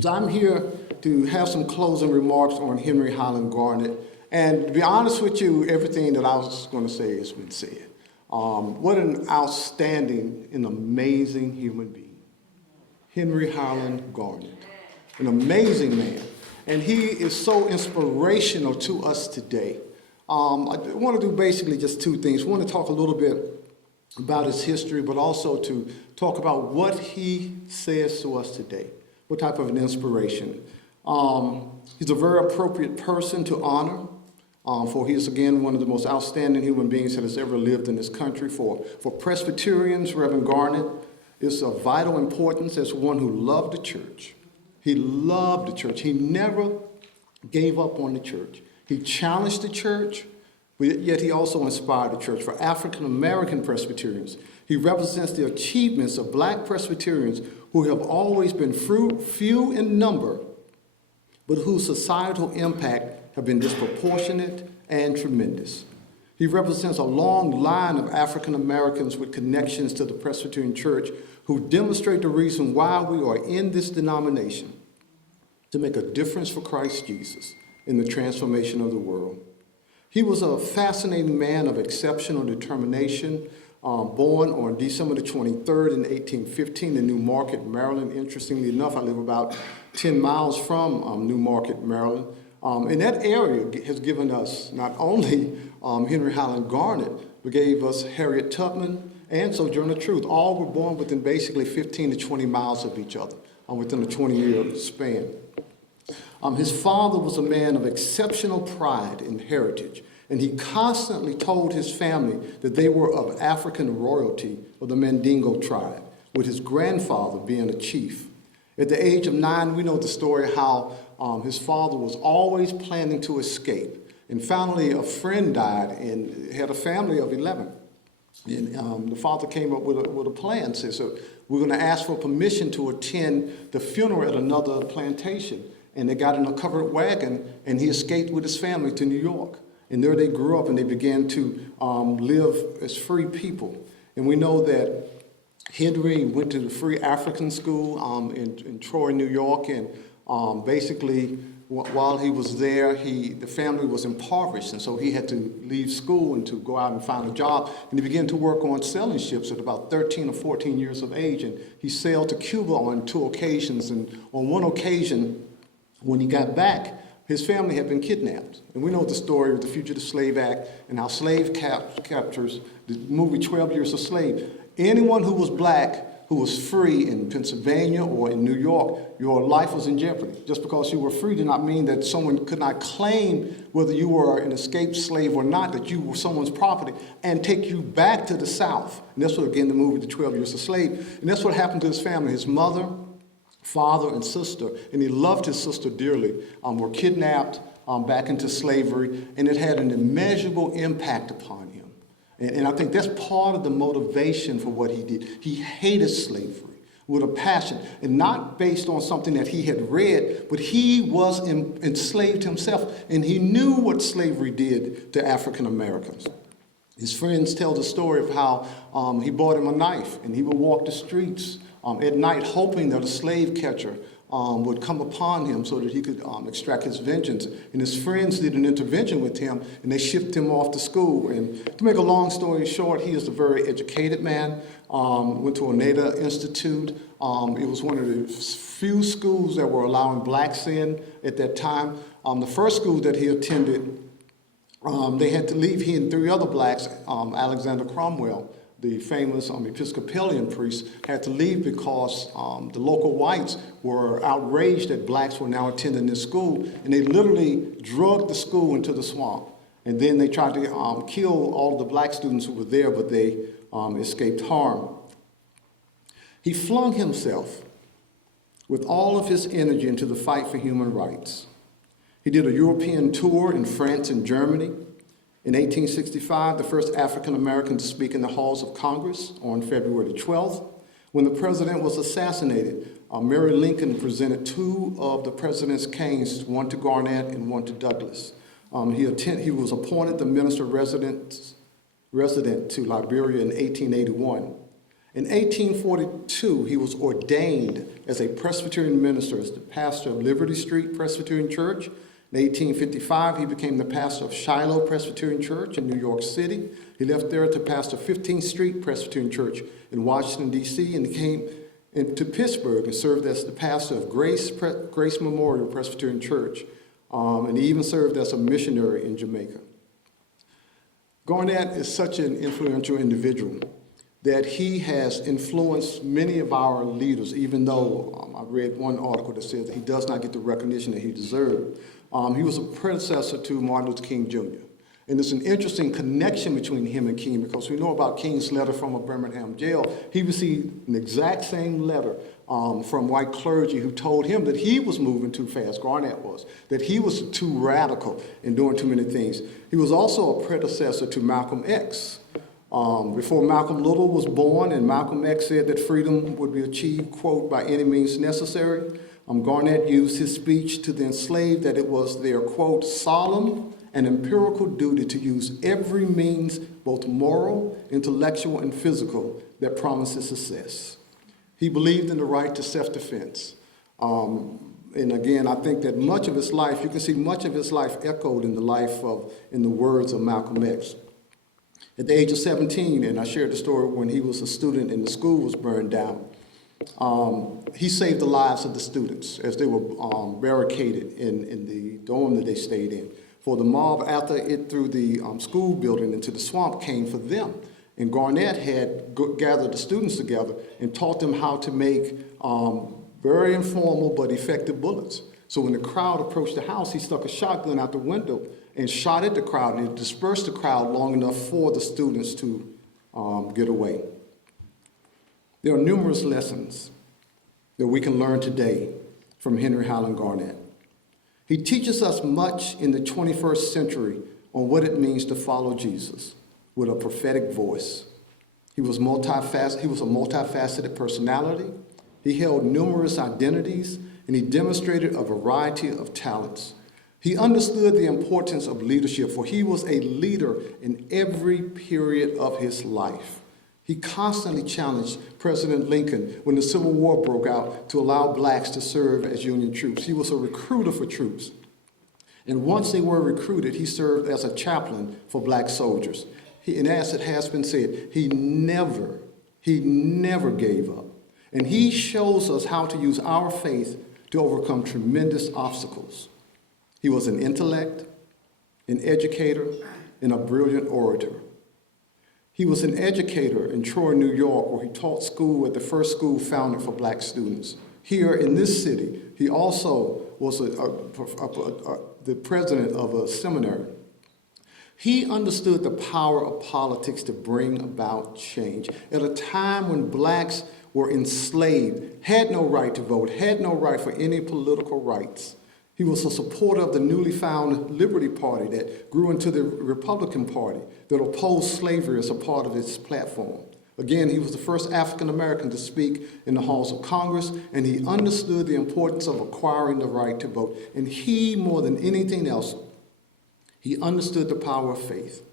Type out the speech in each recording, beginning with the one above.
So I'm here to have some closing remarks on Henry Highland Garnet. And to be honest with you, everything that I was going to say has been said. What an outstanding and amazing human being. Henry Highland Garnet, an amazing man. And he is so inspirational to us today. I want to do basically just two things. I want to talk a little bit about his history, but also to talk about what he says to us today, what type of an inspiration. He's a very appropriate person to honor, for he is, again, one of the most outstanding human beings that has ever lived in this country. For Presbyterians, Reverend Garnet is of vital importance as one who loved the church. He loved the church. He never gave up on the church. He challenged the church, but yet he also inspired the church. For African American Presbyterians, he represents the achievements of black Presbyterians who have always been few in number, but whose societal impact have been disproportionate and tremendous. He represents a long line of African Americans with connections to the Presbyterian Church who demonstrate the reason why we are in this denomination, to make a difference for Christ Jesus in the transformation of the world. He was a fascinating man of exceptional determination, born on December the 23rd in 1815 in New Market, Maryland. Interestingly enough, I live about 10 miles from New Market, Maryland. And that area has given us not only Henry Highland Garnet, but gave us Harriet Tubman and Sojourner Truth. All were born within basically 15 to 20 miles of each other, within a 20-year span. His father was a man of exceptional pride and heritage, and he constantly told his family that they were of African royalty of the Mandingo tribe, with his grandfather being a chief. At the age of 9, we know the story how his father was always planning to escape. And finally, a friend died and had a family of 11. And the father came up with a plan, said, so we're going to ask for permission to attend the funeral at another plantation. And they got in a covered wagon, and he escaped with his family to New York. And there they grew up, and they began to live as free people. And we know that Henry went to the Free African School in Troy, New York, and basically while he was there, the family was impoverished, and so he had to leave school and to go out and find a job. And he began to work on sailing ships at about 13 or 14 years of age, and he sailed to Cuba on 2 occasions. And on one occasion, when he got back, his family had been kidnapped. And we know the story of the Fugitive Slave Act and how slave captures, the movie 12 Years a Slave. Anyone who was black, who was free in Pennsylvania or in New York, your life was in jeopardy. Just because you were free did not mean that someone could not claim whether you were an escaped slave or not, that you were someone's property, and take you back to the South. And that's what, again, the movie, The 12 Years a Slave. And that's what happened to his family. His mother, father, and sister, and he loved his sister dearly, were kidnapped back into slavery, and it had an immeasurable impact upon him. And I think that's part of the motivation for what he did. He hated slavery with a passion, and not based on something that he had read, but he was enslaved himself, and he knew what slavery did to African Americans. His friends tell the story of how he bought him a knife, and he would walk the streets at night hoping that a slave catcher would come upon him so that he could extract his vengeance. And his friends did an intervention with him, and they shipped him off to school. And to make a long story short, he is a very educated man, went to Oneida Institute. It was one of the few schools that were allowing blacks in at that time. The first school that he attended, they had to leave, he and 3 other blacks, Alexander Cromwell, the famous Episcopalian priest, had to leave because the local whites were outraged that blacks were now attending this school, and they literally drugged the school into the swamp. And then they tried to kill all of the black students who were there, but they escaped harm. He flung himself with all of his energy into the fight for human rights. He did a European tour in France and Germany. In 1865, the first African American to speak in the halls of Congress on February 12th. When the president was assassinated, Mary Lincoln presented 2 of the president's canes, one to Garnet and one to Douglas. He was appointed the minister resident to Liberia in 1881. In 1842, he was ordained as a Presbyterian minister as the pastor of Liberty Street Presbyterian Church. In 1855, he became the pastor of Shiloh Presbyterian Church in New York City. He left there to pastor 15th Street Presbyterian Church in Washington, D.C., and he came into Pittsburgh and served as the pastor of Grace Memorial Presbyterian Church, and he even served as a missionary in Jamaica. Garnet is such an influential individual that he has influenced many of our leaders, even though I read one article that says that he does not get the recognition that he deserved. He was a predecessor to Martin Luther King Jr. And there's an interesting connection between him and King, because we know about King's letter from a Birmingham jail. He received an exact same letter from white clergy who told him that he was moving too fast, Garnet was, that he was too radical and doing too many things. He was also a predecessor to Malcolm X. Before Malcolm Little was born, and Malcolm X said that freedom would be achieved, quote, by any means necessary, Garnet used his speech to the enslaved that it was their, quote, solemn and empirical duty to use every means, both moral, intellectual, and physical, that promises success. He believed in the right to self-defense. And again, I think that much of his life, you can see much of his life echoed in the words of Malcolm X. At the age of 17, and I shared the story when he was a student and the school was burned down, he saved the lives of the students as they were barricaded in the dorm that they stayed in. For the mob, after it threw the school building into the swamp, came for them. And Garnet had gathered the students together and taught them how to make very informal but effective bullets. So when the crowd approached the house, he stuck a shotgun out the window and shot at the crowd, and it dispersed the crowd long enough for the students to get away. There are numerous lessons that we can learn today from Henry Highland Garnet. He teaches us much in the 21st century on what it means to follow Jesus with a prophetic voice. He was a multifaceted personality. He held numerous identities, and he demonstrated a variety of talents. He understood the importance of leadership, for he was a leader in every period of his life. He constantly challenged President Lincoln when the Civil War broke out to allow blacks to serve as Union troops. He was a recruiter for troops. And once they were recruited, he served as a chaplain for black soldiers. And as it has been said, he never gave up. And he shows us how to use our faith to overcome tremendous obstacles. He was an intellect, an educator, and a brilliant orator. He was an educator in Troy, New York, where he taught school at the first school founded for black students. Here in this city, he also was the president of a seminary. He understood the power of politics to bring about change. At a time when blacks were enslaved, had no right to vote, had no right for any political rights, he was a supporter of the newly found Liberty Party that grew into the Republican Party that opposed slavery as a part of its platform. Again, he was the first African American to speak in the halls of Congress, and he understood the importance of acquiring the right to vote. And he, more than anything else, he understood the power of faith.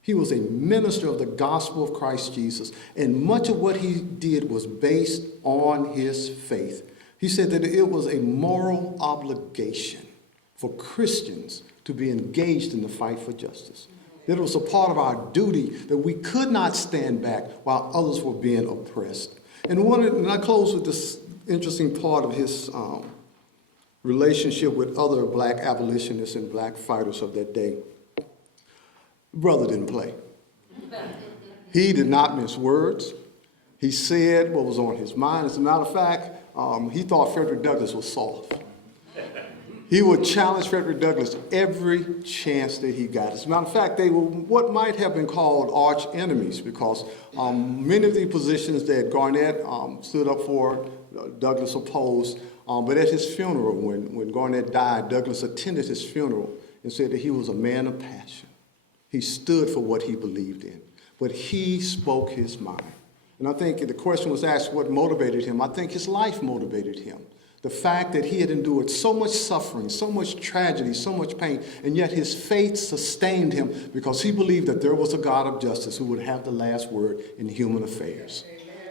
He was a minister of the gospel of Christ Jesus, and much of what he did was based on his faith. He said that it was a moral obligation for Christians to be engaged in the fight for justice. That it was a part of our duty that we could not stand back while others were being oppressed. And I close with this interesting part of his relationship with other black abolitionists and black fighters of that day. Brother didn't play. He did not mince words. He said what was on his mind. As a matter of fact, he thought Frederick Douglass was soft. He would challenge Frederick Douglass every chance that he got. As a matter of fact, they were what might have been called arch enemies, because many of the positions that Garnet stood up for, Douglass opposed. But at his funeral, when Garnet died, Douglass attended his funeral and said that he was a man of passion. He stood for what he believed in, but he spoke his mind. And I think the question was asked what motivated him. I think his life motivated him. The fact that he had endured so much suffering, so much tragedy, so much pain, and yet his faith sustained him because he believed that there was a God of justice who would have the last word in human affairs.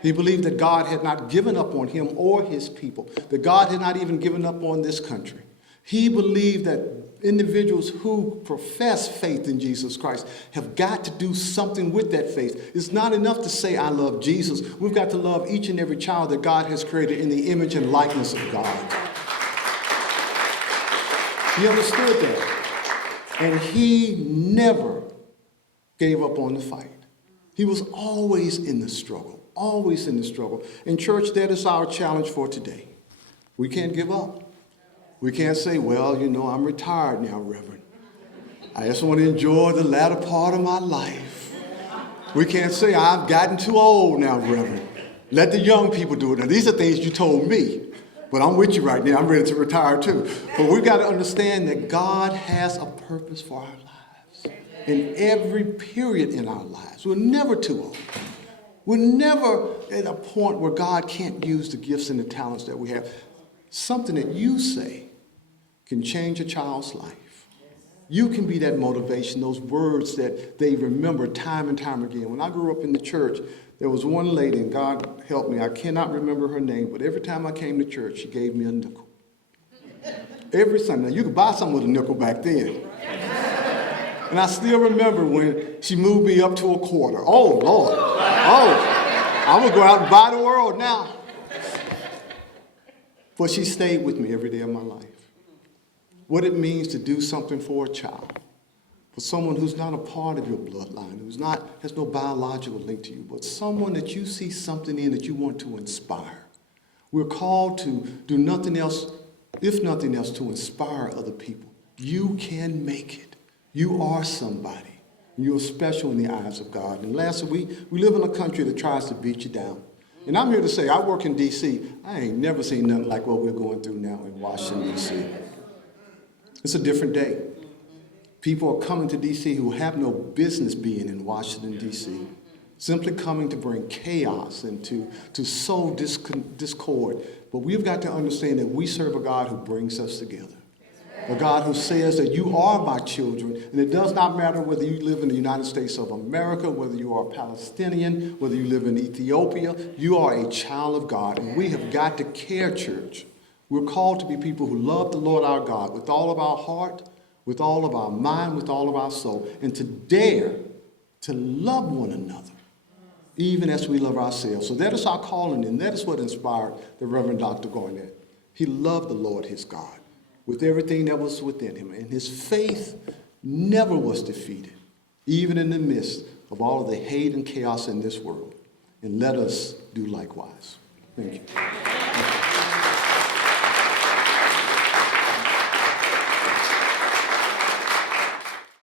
He believed that God had not given up on him or his people, that God had not even given up on this country. He believed that individuals who profess faith in Jesus Christ have got to do something with that faith. It's not enough to say, I love Jesus. We've got to love each and every child that God has created in the image and likeness of God. He understood that. And he never gave up on the fight. He was always in the struggle, always in the struggle. And church, that is our challenge for today. We can't give up. We can't say, well, you know, I'm retired now, Reverend. I just want to enjoy the latter part of my life. We can't say, I've gotten too old now, Reverend. Let the young people do it. Now, these are things you told me, but I'm with you right now. I'm ready to retire too. But we've got to understand that God has a purpose for our lives in every period in our lives. We're never too old. We're never at a point where God can't use the gifts and the talents that we have. Something that you say can change a child's life. You can be that motivation, those words that they remember time and time again. When I grew up in the church, there was one lady, and God help me, I cannot remember her name, but every time I came to church, she gave me a nickel. Every Sunday. Now, you could buy something with a nickel back then. And I still remember when she moved me up to a quarter. Oh, Lord. Oh, I'm going to go out and buy the world now. But she stayed with me every day of my life. What it means to do something for a child, for someone who's not a part of your bloodline, has no biological link to you, but someone that you see something in that you want to inspire. We're called to do nothing else, if nothing else, to inspire other people. You can make it. You are somebody. You're special in the eyes of God. And lastly, we live in a country that tries to beat you down. And I'm here to say, I work in D.C. I ain't never seen nothing like what we're going through now in Washington, D.C. It's a different day. People are coming to D.C. who have no business being in Washington, D.C., simply coming to bring chaos and to sow discord. But we've got to understand that we serve a God who brings us together. A God who says that you are my children, and it does not matter whether you live in the United States of America, whether you are Palestinian, whether you live in Ethiopia, you are a child of God, and we have got to care, church. We're called to be people who love the Lord our God with all of our heart, with all of our mind, with all of our soul, and to dare to love one another, even as we love ourselves. So that is our calling, and that is what inspired the Reverend Dr. Garnet. He loved the Lord his God with everything that was within him. And his faith never was defeated, even in the midst of all of the hate and chaos in this world. And let us do likewise. Thank you.